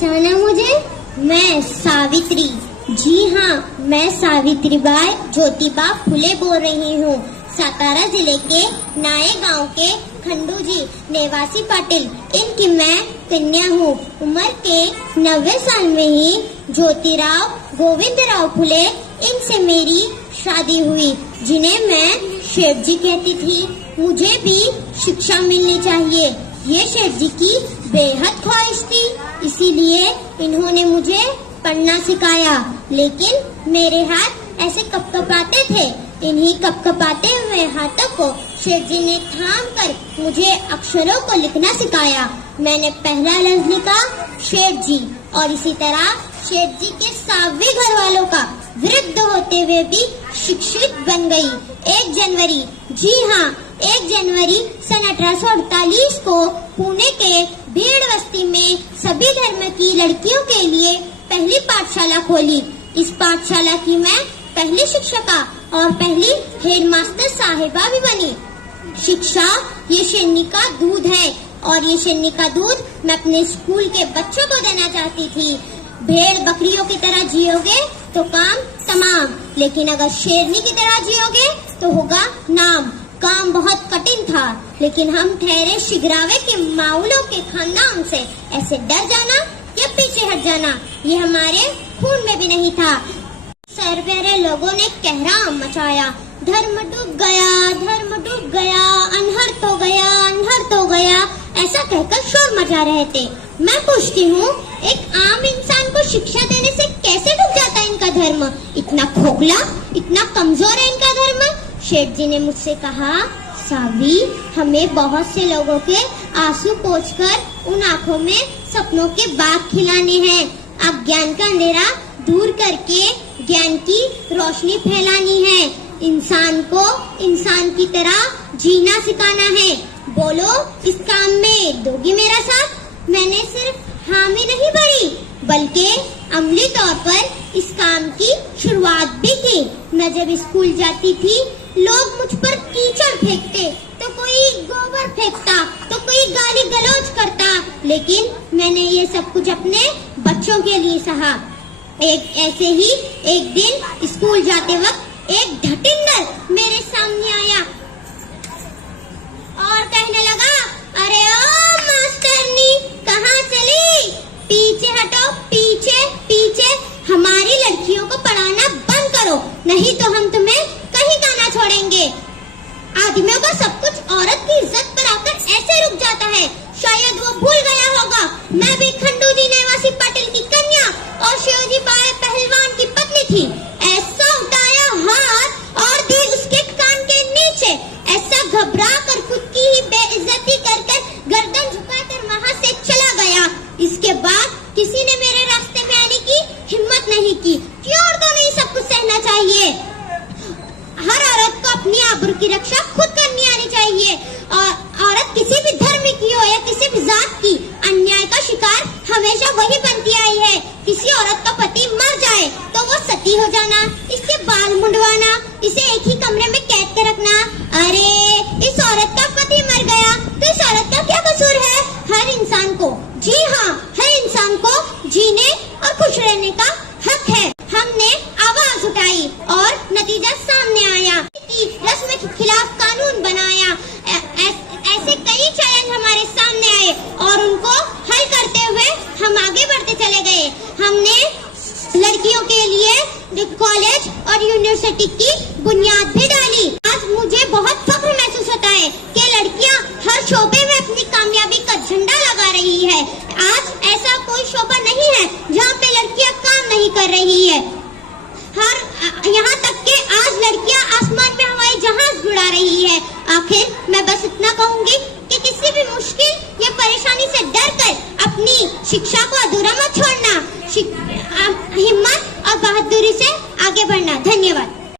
पहचाना मुझे? मैं सावित्री। जी हाँ, मैं सावित्रीबाई ज्योतिबा फुले बोल रही हूँ। सातारा जिले के नाये गांव के खंडू जी निवासी पाटिल इनकी मैं कन्या हूँ। उम्र के 90 साल में ही ज्योतिराव गोविंदराव फुले इनसे मेरी शादी हुई, जिन्हें मैं शेठ जी कहती थी। मुझे भी शिक्षा मिलनी चाहिए, ये शेठ जी की बेहद ख्वाहिश थी, इसीलिए इन्होंने मुझे पढ़ना सिखाया। लेकिन मेरे हाथ ऐसे कपकपाते थे। इन्हीं कपकपाते हुए हाथों को शेठ जी ने थाम कर मुझे अक्षरों को लिखना सिखाया। मैंने पहला लफ्ज लिखा शेठ जी, और इसी तरह शेठ जी के 7वें घर वालों का वृद्ध होते हुए भी शिक्षित बन गई। 1 जनवरी, जी हाँ 1 जनवरी सन 1848 को पुणे के भीड़ बस्ती में सभी धर्म की लड़कियों के लिए पहली पाठशाला खोली। इस पाठशाला की मैं पहली शिक्षिका और पहली हेडमास्टर साहिबा भी बनी। शिक्षा ये शनि का दूध है, और ये शनि का दूध मैं अपने स्कूल के बच्चों को देना चाहती थी। भेड़ बकरियों की तरह जियोगे तो काम तमाम, लेकिन अगर शेरनी की तरह जियोगे तो होगा नाम। काम बहुत कठिन था, लेकिन हम ठहरे शिगरावे के माउलों के खानदान से। ऐसे डर जाना या पीछे हट जाना ये हमारे खून में भी नहीं था। सरवेरे लोगों ने कहराम मचाया, धर्म डूब गया, धर्म डूब गया, अनहर तो गया, अनहर तो गया, ऐसा कहकर शोर मचा रहे थे। मैं पूछती हूँ, एक आम इंसान को शिक्षा देने से कैसे डूब जाता है इनका धर्म? इतना खोखला, इतना कमजोर है इनका धर्म। शेठ जी ने मुझसे कहा, सावी, हमें बहुत से लोगों के आंसू पोंछकर उन आँखों में सपनों के बाग खिलाने हैं। अज्ञान का अंधेरा दूर करके ज्ञान की रोशनी फैलानी है। इंसान को इंसान की तरह जीना सिखाना है। बोलो, इस काम में दोगी मेरा साथ? मैंने सिर्फ हामी नहीं भरी, बल्कि अमली तौर पर इस काम की शुरुआत भी की। मैं जब स्कूल जाती थी, लोग मुझ पर कीचड़ फेंकते, तो कोई गोबर फेंकता, तो कोई गाली गलौज करता, लेकिन मैंने ये सब कुछ अपने बच्चों के लिए सहा। ऐसे ही एक दिन स्कूल जाते वक्त एक ढटिंगर मेरे सामने आया और कहने लगा, अरे ओ मास्टरनी, कहाँ चली? पीछे हटो, पीछे पीछे, हमारी लड़कियों को पढ़ाना बंद करो, नहीं तो हम तुम्हें कहीं का ना छोड़ेंगे। आदमियों का सब कुछ औरत की इज्जत पर आकर ऐसे रुक जाता है। शायद वो भूल गया होगा, मैं भी खंडू जी निवासी पाटिल की कन्या और शिवजी बाई पहलवान की पत्नी थी। ऐसा उठाया हाथ और दी उसके कान के नीचे। ऐसा घबरा कर खुद की ही बेइज्जती कर गर्दन झुकाकर वहाँ से चला गया। इसके बाद किसी ने मेरे रास्ते में आने की हिम्मत नहीं की। क्यों औरतों में सब कुछ सहना चाहिए? हर औरत को अपनी आबरू की रक्षा खुद करनी आनी चाहिए। और औरत किसी भी धर्म की हो या किसी भी जात की, अन्याय का शिकार हमेशा वही बनती आई है। किसी औरत का पति मर जाए तो वो सती हो जाना, इसके बाल मुंडवाना, इसे एक ही कमरे में कैद कर रखना। अरे इस औरत का पति मर गया तो इस औरत का क्या कसूर है? हर इंसान को, जी हाँ हर इंसान को जीने और खुश रहने का हक है। हमने आवाज उठाई और नतीजा सामने आया। रस्म के खिलाफ कानून बनाया। ऐसे कई चैलेंज हमारे सामने आए और उनको हल करते हुए हम आगे बढ़ते चले गए। हमने लड़कियों के लिए कॉलेज और यूनिवर्सिटी की बुनियाद भी डाली। आज मुझे बहुत फख्र महसूस होता है कि लड़कियां हर शोबे में अपनी कामयाबी का झंडा लगा रही है। आज ऐसा कोई शोबा नहीं है जहाँ पे लड़कियां काम नहीं कर रही है। यहाँ तक कि आज लड़कियां आसमान में हवाई जहाज उड़ा रही है। आखिर मैं बस इतना कहूंगी कि किसी भी मुश्किल या परेशानी से डर कर अपनी शिक्षा को अधूरा मत छोड़ना। हिम्मत और बहादुरी से आगे बढ़ना। धन्यवाद।